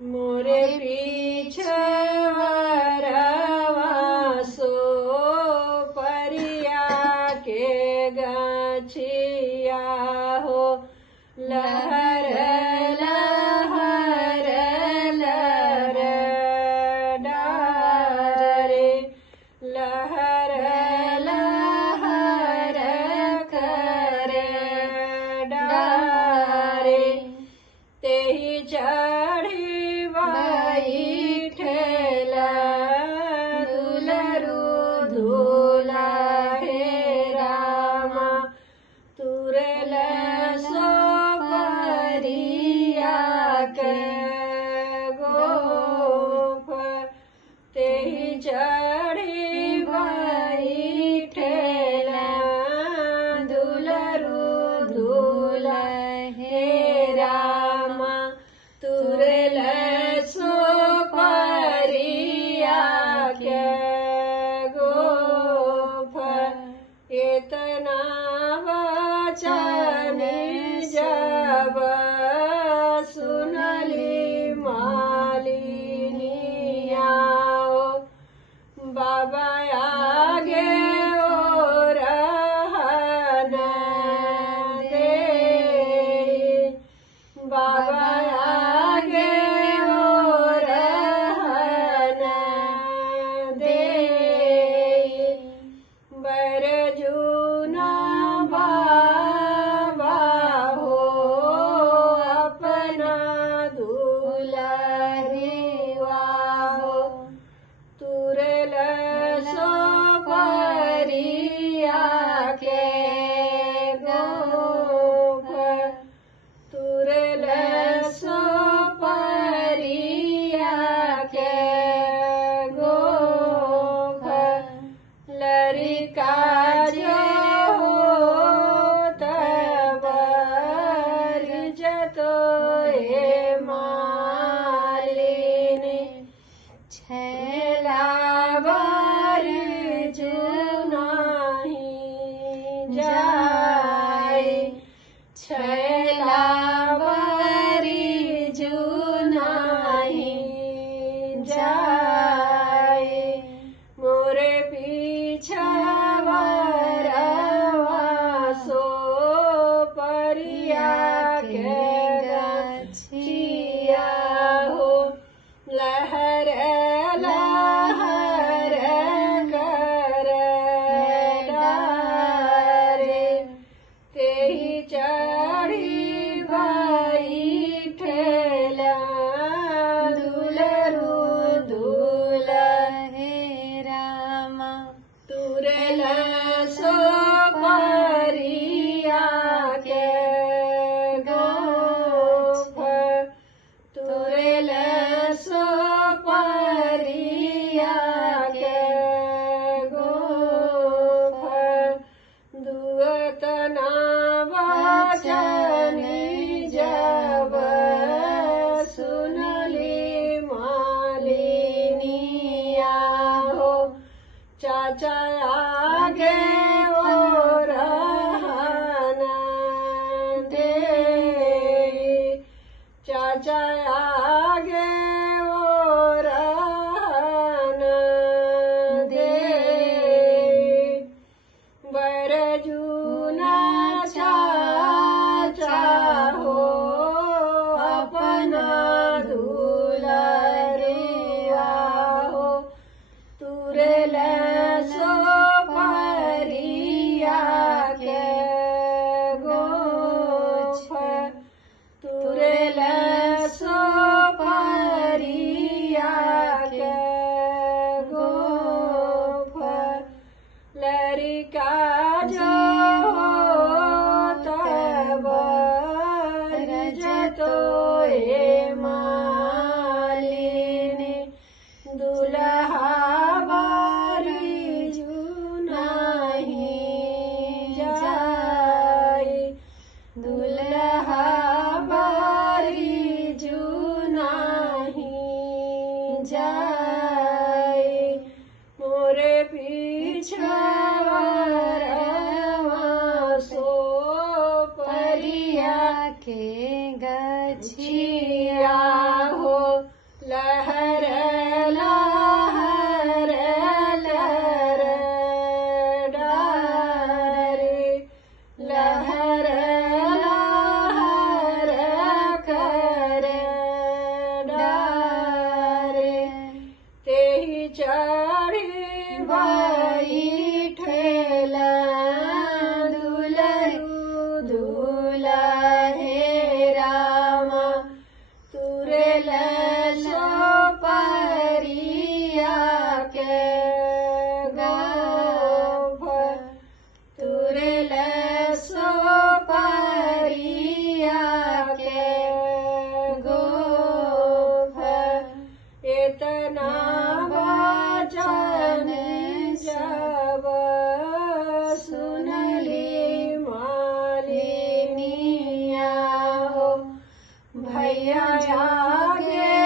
मोरे पीछवरवा सो परिया के गछिया हो। लहर लहर लहर डारे, लहर लहर करे डारे। तेहि चढ़ी बैठेला दुलरु धूला हे रामा। तुरल सो परिया के गोफ, तेहि चढ़ी बैठेला दुलरु धूला हे रामा। तुरल सो परिया के गोफ, इतना वचन जब सुनली मालिनिया हो। बाबा आगे ओ रहन दे, बाबा आगे ओ रहन दे। बरजूना बाबा हो अपना दुलरिवा हो। तुरल सो परिया के गोफ, तुरल सो परिया के गोफ। लरिका जो तब जतो हे मालिनी। छैला बर जुनाही जाय, छैला बरी जुनाही जाय। मोरे पीछवरवा सो परिया के गछिया हो। लहर लहर कर डारे, तेहि चढ़ी बैठेला दुलरु धूला हे रामा। तुरल सो परिया के गोफ, तुरल सो परिया के गोफ। दुअतना वचन जब सुनली मालिनिया हो। चाचा आगे ओ रहन दे, चाचा आगे ओ रहन दे। बरजूना चाचा हो अपना दुलरिया हो। तुरल सो परिया के गोफ, तुरल सो परिया के गोफ। लरिका जो तब जतो हे मालिनी। दुल्हा बारी जुनाही जाय, दुल्हा बारी जुनाही जाय। मोरे पीछवरवा सो परिया के गछिया हो। जागे